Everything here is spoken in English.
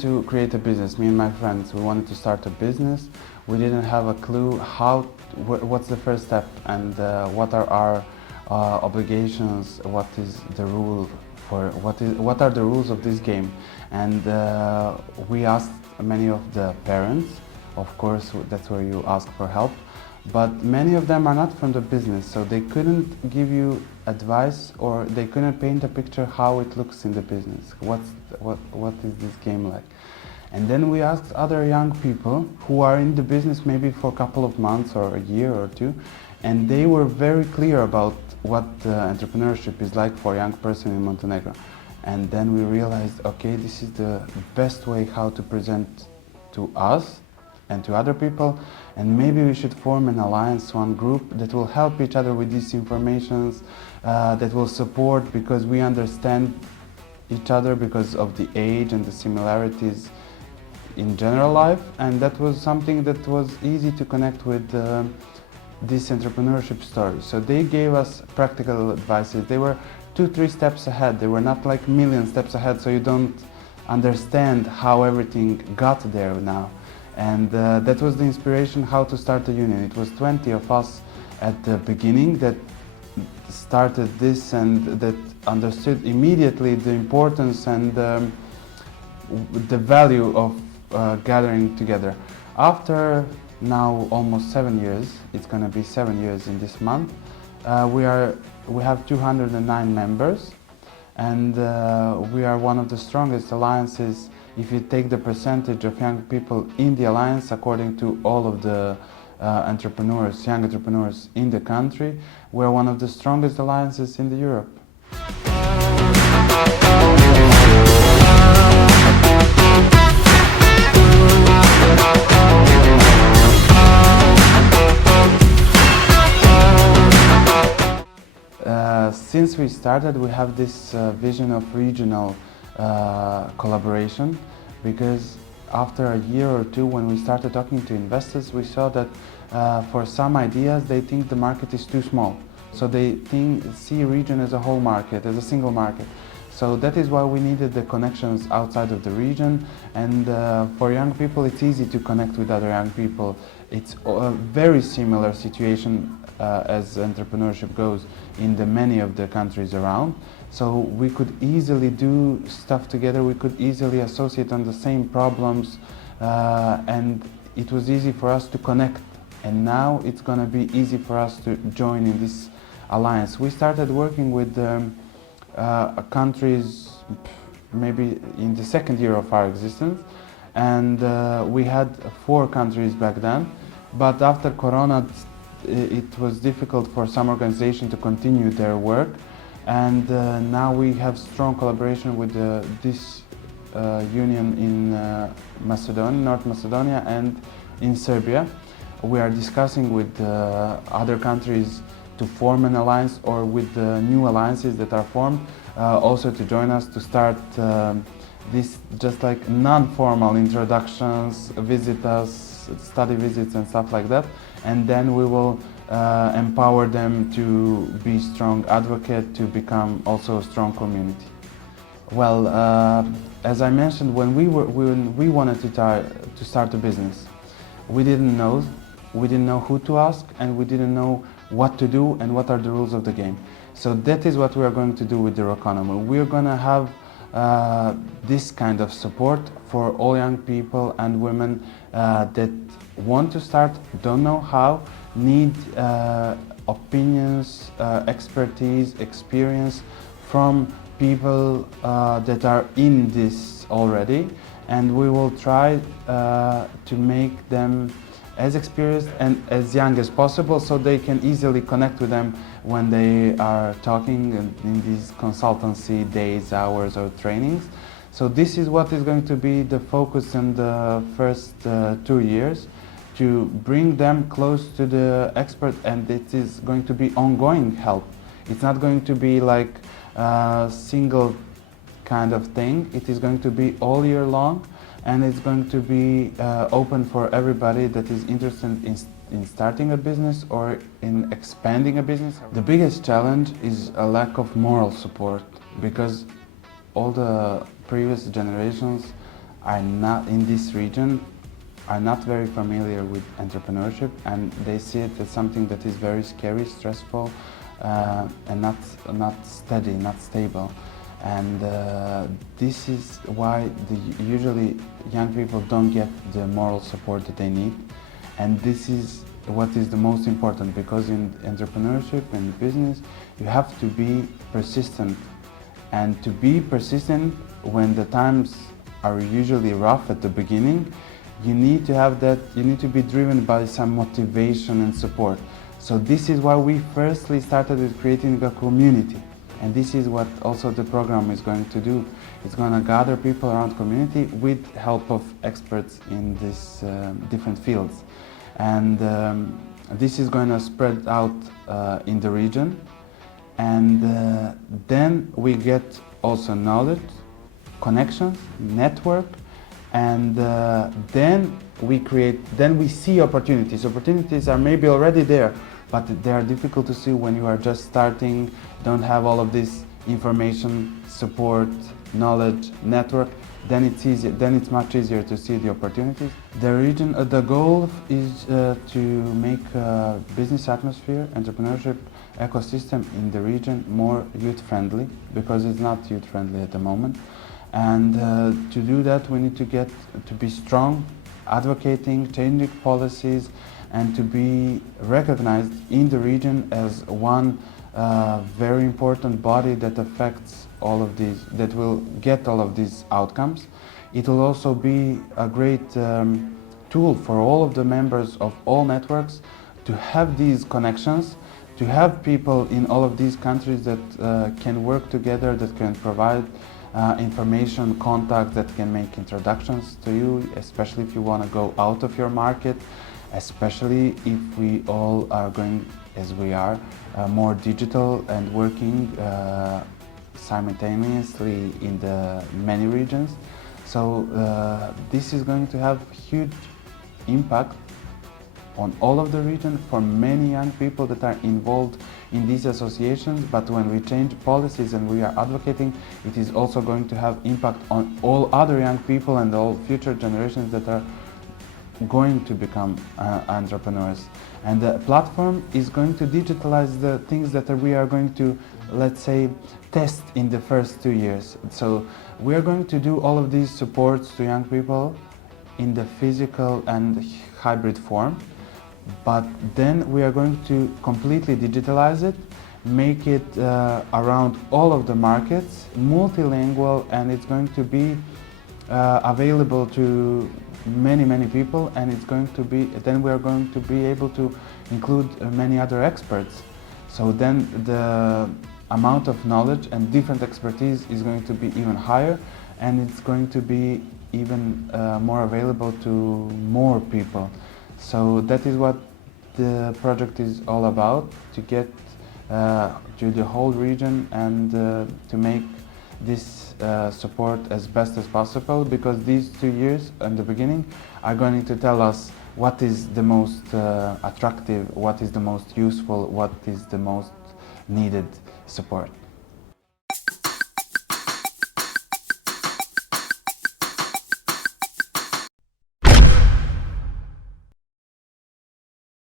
to create a business, me and my friends. We wanted to start a business. We didn't have a clue what's the first step and what are our obligations, what is the rule for, what are the rules of this game. And we asked many of the parents, of course, that's where you ask for help. But many of them are not from the business, so they couldn't give you advice or they couldn't paint a picture how it looks in the business. What is this game like? And then we asked other young people who are in the business maybe for a couple of months or a year or two, and they were very clear about what entrepreneurship is like for a young person in Montenegro. And then we realized, okay, this is the best way how to present to us and to other people, and maybe we should form an alliance, one group that will help each other with these informations, that will support, because we understand each other because of the age and the similarities in general life, and that was something that was easy to connect with this entrepreneurship story. So they gave us practical advices. They were 2-3 steps ahead. They were not like million steps ahead, so you don't understand how everything got there now. And that was the inspiration how to start a union. It was 20 of us at the beginning that started this and that understood immediately the importance and the value of gathering together. After now almost 7 years, it's going to be 7 years in this month, we have 209 members, and we are one of the strongest alliances if you take the percentage of young people in the alliance according to all of the young entrepreneurs in the country. We're one of the strongest alliances in Europe. Since we started, we have this vision of regional collaboration, because after a year or two, when we started talking to investors, we saw that for some ideas they think the market is too small, so they see region as a whole market, as a single market. So that is why we needed the connections outside of the region, and for young people it's easy to connect with other young people. It's a very similar situation as entrepreneurship goes in many of the countries around. So we could easily do stuff together, we could easily associate on the same problems, and it was easy for us to connect. And now it's going to be easy for us to join in this alliance. We started working with countries maybe in the second year of our existence, and we had 4 countries back then, but after Corona it was difficult for some organizations to continue their work. And now we have strong collaboration with this union in Macedonia, North Macedonia, and in Serbia. We are discussing with other countries to form an alliance, or with the new alliances that are formed, also to join us, to start this just like non-formal introductions, visit us, study visits and stuff like that. And then we will empower them to be strong advocate, to become also a strong community. Well, as I mentioned, when we wanted to start a business, we didn't know who to ask, and we didn't know what to do and what are the rules of the game. So that is what we are going to do with the RECONOMY. We are going to have this kind of support for all young people and women that want to start, don't know how, need opinions, expertise, experience from people that are in this already, and we will try to make them as experienced and as young as possible, so they can easily connect with them when they are talking in these consultancy days, hours, or trainings. So this is what is going to be the focus in the first 2 years, to bring them close to the expert, and it is going to be ongoing help. It's not going to be like a single kind of thing. It is going to be all year long, and it's going to be open for everybody that is interested in starting a business or in expanding a business. The biggest challenge is a lack of moral support, because all the previous generations are not in this region are not very familiar with entrepreneurship, and they see it as something that is very scary, stressful, and not steady, not stable. And this is why usually young people don't get the moral support that they need. And this is what is the most important, because in entrepreneurship and business, you have to be persistent. And to be persistent when the times are usually rough at the beginning, you need to have that, you need to be driven by some motivation and support. So this is why we firstly started with creating a community. And this is what also the program is going to do. It's going to gather people around community with help of experts in these different fields. And this is going to spread out in the region. And then we get also knowledge, connections, network, and then we see opportunities. Opportunities are maybe already there, but they are difficult to see when you are just starting, don't have all of this information, support, knowledge, network. Then it's easier. Then it's much easier to see the opportunities. The region, the goal is to make a business atmosphere, entrepreneurship ecosystem in the region more youth-friendly, because it's not youth-friendly at the moment. And to do that, we need to be strong, advocating, changing policies, and to be recognized in the region as one very important body that affects all of these, that will get all of these outcomes. It will also be a great tool for all of the members of all networks to have these connections, to have people in all of these countries that can work together, that can provide information, contacts, that can make introductions to you, especially if you want to go out of your market, especially if we all are going, as we are, more digital and working simultaneously in the many regions. So this is going to have huge impact on all of the region for many young people that are involved in these associations. But when we change policies and we are advocating, it is also going to have impact on all other young people and all future generations that are going to become entrepreneurs. And the platform is going to digitalize the things that we are going to, let's say, test in the first 2 years. So we are going to do all of these supports to young people in the physical and hybrid form, but then we are going to completely digitalize it, make it around all of the markets, multilingual, and it's going to be available to many people, and it's going to be, then we are going to be able to include many other experts. So then the amount of knowledge and different expertise is going to be even higher, and it's going to be even more available to more people. So that is what the project is all about, to get to the whole region and to make this support as best as possible, because these 2 years in the beginning are going to tell us what is the most attractive, what is the most useful, what is the most needed support.